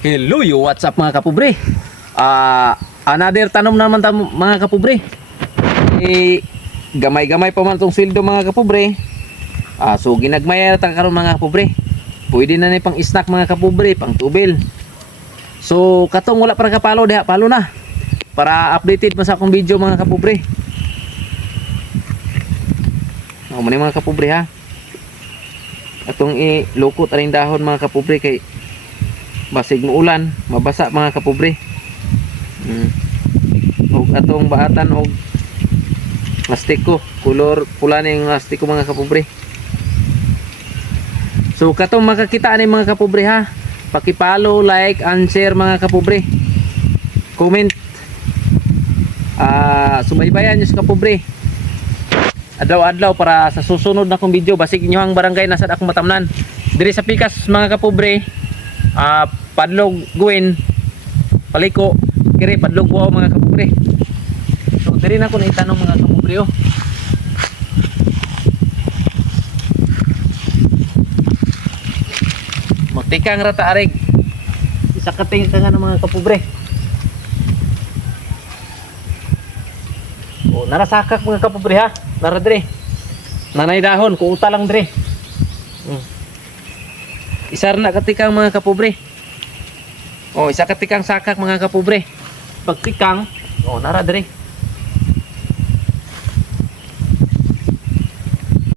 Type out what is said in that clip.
Hello, yo, what's up mga kapobre? Another tanom naman mga kapobre. Gamay-gamay pa man tong sweldo mga kapobre. So ginagmay ta karon mga kapobre. Pwede na ni pang snack mga kapobre, pang tubil. So katong wala para kapalo diha, palo na. Para updated pa sa akong video mga kapobre. Mo ni mga kapobre ha. Atong ilukot aring dahon mga kapobre kay basig mo ulan, mabasa mga kapobre. Og atong baatan og plastiko, kulor pula ning plastiko mga kapobre. So katong makakita ani mga kapobre ha, paki-follow, like and share mga kapobre. Comment. Subaybayan niyo sa kapobre. Adlaw-adlaw para sa susunod na kong video basig inyo ang barangay nasa akong matamnan. Diri sa Pikas mga kapobre. Padlog guwin paliko kiri padlog buaw mga kapobre. So diri na ko na itanong mga kapobre oh. Magtikang rata arig isa kating nga ng mga kapobre. Oh, narasakak mga kapobre ha. Nara diri. Nanay dahon ko uta lang diri. Isar na katikang mga kapobre. Oh, isa katikang sakak mga kapobre. Pagtikang, oh nara diri.